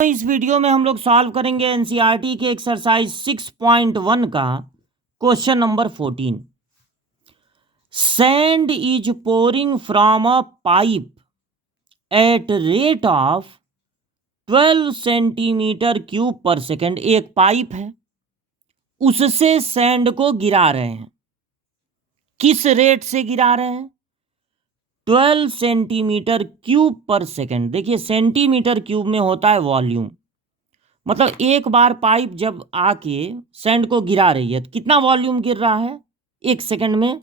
तो इस वीडियो में हम लोग सॉल्व करेंगे एनसीईआरटी के एक्सरसाइज 6.1 का question number 14। Sand is pouring from a pipe at rate of 12 centimetre cube पर सेकेंड। एक पाइप है, उससे सैंड को गिरा रहे हैं। किस रेट से गिरा रहे हैं? 12 सेंटीमीटर क्यूब पर सेकेंड। देखिए, सेंटीमीटर क्यूब में होता है वॉल्यूम, मतलब एक बार पाइप जब आके सैंड को गिरा रही है तो कितना वॉल्यूम गिर रहा है? एक सेकंड में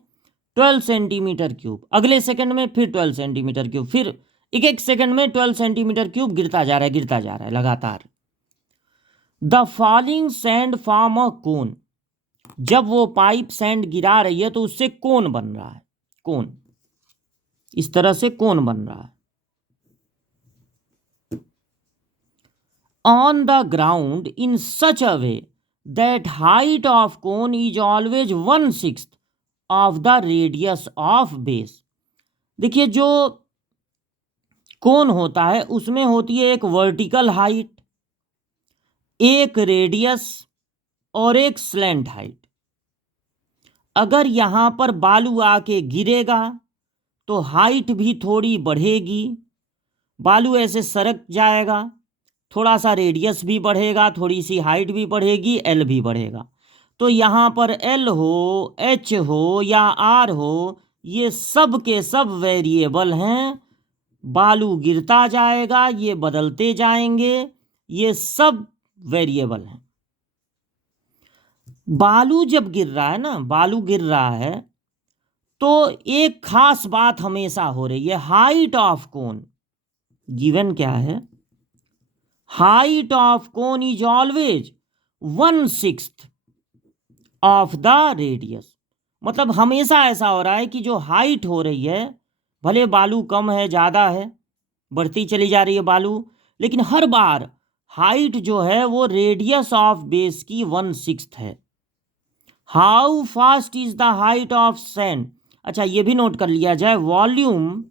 12 सेंटीमीटर क्यूब, अगले सेकंड में फिर 12 सेंटीमीटर क्यूब, फिर एक एक सेकंड में 12 सेंटीमीटर क्यूब गिरता जा रहा है, गिरता जा रहा है लगातार। The falling sand form a cone. जब वो पाइप सैंड गिरा रही है तो उससे कोन बन रहा है। कोन, इस तरह से कोन बन रहा है। On the ground in such a way that height of cone is always 1/6 of the radius of base। देखिए, जो कोन होता है उसमें होती है एक वर्टिकल हाइट, एक रेडियस और एक स्लैंट हाइट। अगर यहां पर बालू आके गिरेगा तो हाइट भी थोड़ी बढ़ेगी, बालू ऐसे सरक जाएगा, थोड़ा सा रेडियस भी बढ़ेगा, थोड़ी सी हाइट भी बढ़ेगी, एल भी बढ़ेगा। तो यहाँ पर एल हो, एच हो या आर हो, ये सब के सब वेरिएबल हैं। बालू गिरता जाएगा, ये बदलते जाएंगे, ये सब वेरिएबल हैं। बालू जब गिर रहा है ना, बालू गिर रहा है तो एक खास बात हमेशा हो रही है, हाइट ऑफ कोन। गिवन क्या है? Height of cone is always 1/6 of the radius. मतलब हमेशा ऐसा हो रहा है कि जो हाइट हो रही है, भले बालू कम है ज़्यादा है, बढ़ती चली जा रही है बालू, लेकिन हर बार हाइट जो है वो रेडियस ऑफ बेस की 1/6 है। How fast is the height of sand. अच्छा, ये भी नोट कर लिया जाए, volume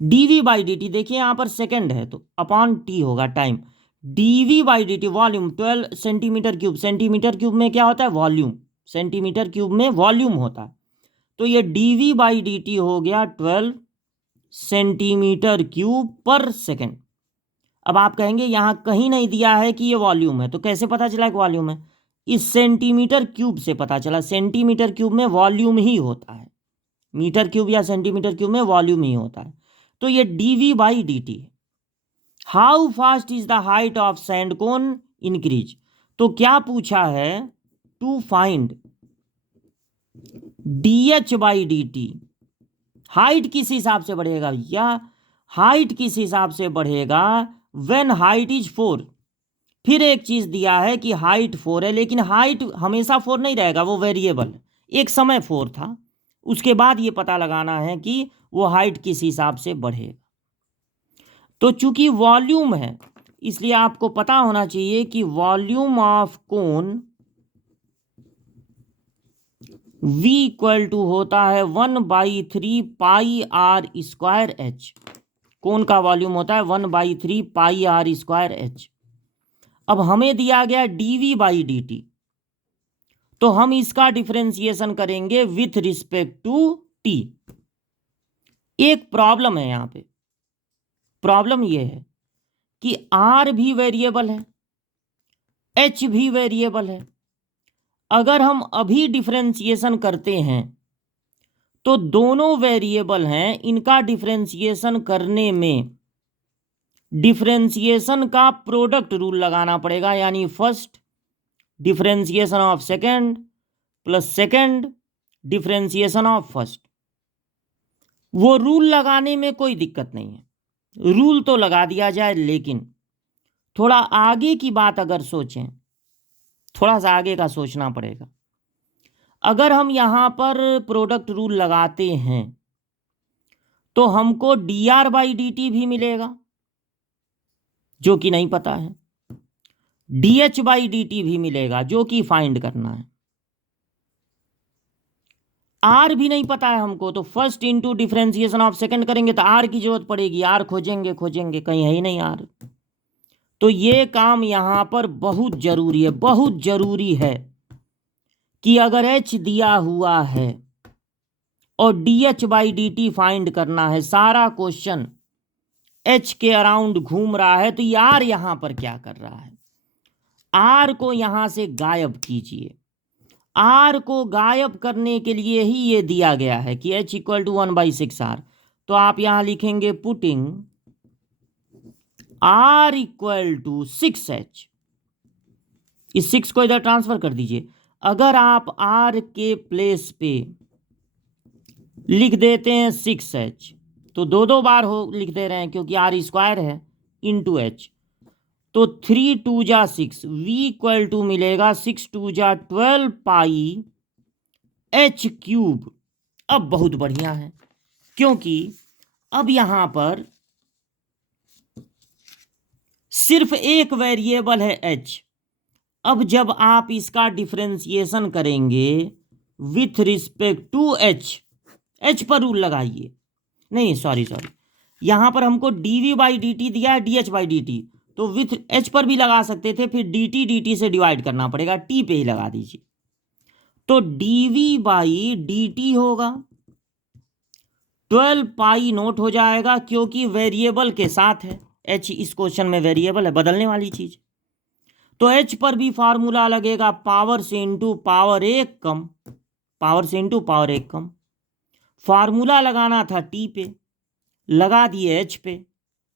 DV by D T. देखिए यहां पर सेकेंड है तो अपॉन टी होगा time. DV by D T volume 12 centimetre cube. Centimetre cube में क्या होता है? वॉल्यूम। सेंटीमीटर क्यूब में वॉल्यूम होता है, तो ये डीवी बाई डी टी हो गया 12 सेंटीमीटर क्यूब पर सेकेंड। अब आप कहेंगे यहां कहीं नहीं दिया है कि ये वॉल्यूम है, तो कैसे पता चला कि वॉल्यूम है? इस सेंटीमीटर क्यूब से पता चला। सेंटीमीटर क्यूब में वॉल्यूम ही होता है, मीटर क्यूब या सेंटीमीटर क्यूब में वॉल्यूम ही होता है। तो ये डीवी बाई डी टी है। How fast is the height of sand cone increase. तो क्या पूछा है? To find D H by D T. Height किस हिसाब से बढ़ेगा भैया? हाइट किस हिसाब से बढ़ेगा? When height is 4। फिर एक चीज दिया है कि हाइट 4 है, लेकिन हाइट हमेशा 4 नहीं रहेगा, वो वेरिएबल। एक समय 4 था, उसके बाद ये पता लगाना है कि वो हाइट किस हिसाब से बढ़ेगा। तो चूंकि वॉल्यूम है, इसलिए आपको पता होना चाहिए कि volume of cone V equal to होता है 1/3 pi r square h. Cone का वॉल्यूम होता है 1/3 पाई आर स्क्वायर एच। अब हमें दिया गया डीवी बाई डी टी, तो हम इसका डिफरेंशिएशन करेंगे विथ रिस्पेक्ट टू टी। एक प्रॉब्लम है यहां पे। प्रॉब्लम यह है कि आर भी वेरिएबल है, एच भी वेरिएबल है। अगर हम अभी डिफरेंशिएशन करते हैं तो दोनों वेरिएबल हैं, इनका डिफरेंशिएशन करने में डिफरेंशिएशन का प्रोडक्ट रूल लगाना पड़ेगा, यानी first differentiation of second plus second differentiation of first. वो रूल लगाने में कोई दिक्कत नहीं है, रूल तो लगा दिया जाए, लेकिन थोड़ा आगे की बात अगर सोचें, थोड़ा सा आगे का सोचना पड़ेगा। अगर हम यहां पर प्रोडक्ट रूल लगाते हैं तो हमको D R by D T भी मिलेगा, जो कि नहीं पता है। D H by D T भी मिलेगा, जो कि फाइंड करना है। आर भी नहीं पता है हमको, तो first into differentiation of second करेंगे तो आर की जरूरत पड़ेगी, आर खोजेंगे खोजेंगे कहीं है ही नहीं आर। तो ये काम यहां पर बहुत जरूरी है, बहुत जरूरी है कि अगर एच दिया हुआ है और dH/dt फाइंड करना है, सारा क्वेश्चन एच के अराउंड घूम रहा है, तो ये आर यहां पर क्या कर रहा है, आर को यहां से गायब कीजिए। आर को गायब करने के लिए ही ये दिया गया है कि H = 1/6R। तो आप यहां लिखेंगे पुटिंग R = 6H। इस 6 को इधर ट्रांसफर कर दीजिए। अगर आप R के प्लेस पे लिख देते हैं 6H, तो दो बार हो लिख दे रहे हैं क्योंकि R² है इंटू H, तो 3 2 जा 6, V = मिलेगा 6 2 जा 12 पाई H³। अब बहुत बढ़िया है क्योंकि अब यहां पर सिर्फ एक वेरिएबल है H। अब जब आप इसका डिफरेंशिएशन करेंगे विथ रिस्पेक्ट टू H पर रूल लगाइए, नहीं सॉरी यहां पर हमको dV/dt दिया है dH/dt, तो विथ H पर भी लगा सकते थे, फिर dt से डिवाइड करना पड़ेगा, t पे ही लगा दीजिए। तो dV/dt होगा 12 पाई नोट हो जाएगा क्योंकि वेरिएबल के साथ है, H इस क्वेश्चन में वेरिएबल है, बदलने वाली चीज। तो H पर भी फार्मूला लगेगा पावर से इंटू पावर 1 कम, पावर से इंटू पावर 1 कम। फार्मूला लगाना था T पे, लगा दिए H पे,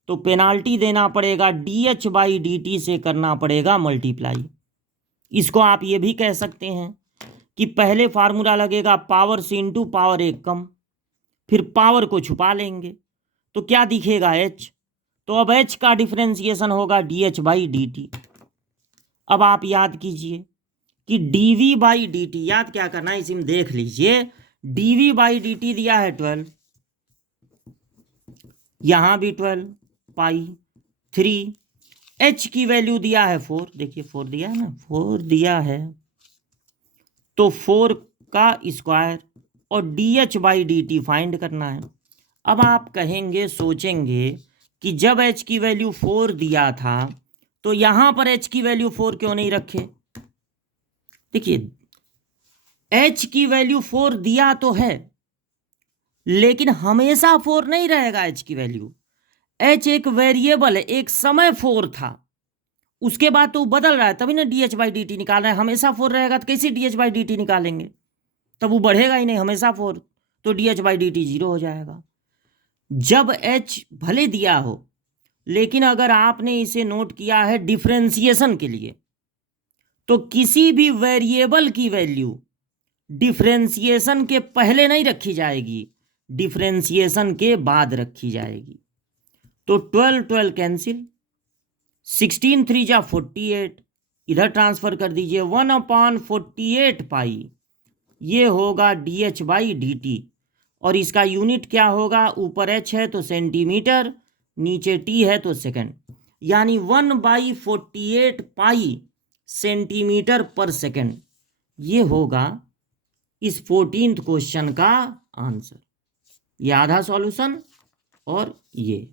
तो पेनाल्टी देना पड़ेगा, dH/dt से करना पड़ेगा मल्टीप्लाई। इसको आप ये भी कह सकते हैं कि पहले फार्मूला लगेगा पावर से इंटू पावर 1 कम, फिर पावर को छुपा लेंगे तो क्या दिखेगा H, तो अब H का डिफरेंशिएशन होगा dH/dt। अब आप याद कीजिए कि dV/dt, याद क्या करना है इसी में देख लीजिए, dV/dt दिया है 12, यहां भी 12 पाई 3, H की वैल्यू दिया है 4, देखिए 4 दिया है ना, 4 दिया है, तो 4 का स्क्वायर और dH/dt फाइंड करना है। अब आप कहेंगे सोचेंगे कि जब H की वैल्यू 4 दिया था तो यहां पर H की वैल्यू 4 क्यों नहीं रखे। देखिए H की वैल्यू 4 दिया तो है, लेकिन हमेशा 4 नहीं रहेगा H की वैल्यू। H एक वेरिएबल है, एक समय 4 था, उसके बाद तो बदल रहा है, तभी ना dH/dt निकाल रहा है। हमेशा 4 रहेगा तो कैसे dH/dt निकालेंगे, तब वो बढ़ेगा ही नहीं, हमेशा 4, तो dH/dt 0 हो जाएगा। जब H भले दिया हो, लेकिन अगर आपने इसे नोट किया है डिफरेंशिएशन के लिए, तो किसी भी वेरिएबल की वैल्यू डिफरेंशिएशन के पहले नहीं रखी जाएगी, डिफरेंशिएशन के बाद रखी जाएगी। तो 12 12 कैंसिल, 16 3 जा 48, इधर ट्रांसफर कर दीजिए, 1/48 पाई, ये होगा dH/dt, और इसका यूनिट क्या होगा, ऊपर H है तो सेंटीमीटर, नीचे T है तो सेकंड, यानी 1/48 पाई सेंटीमीटर पर सेकंड। ये होगा इस 14th क्वेश्चन का आंसर। ये आधा सॉल्यूशन और ये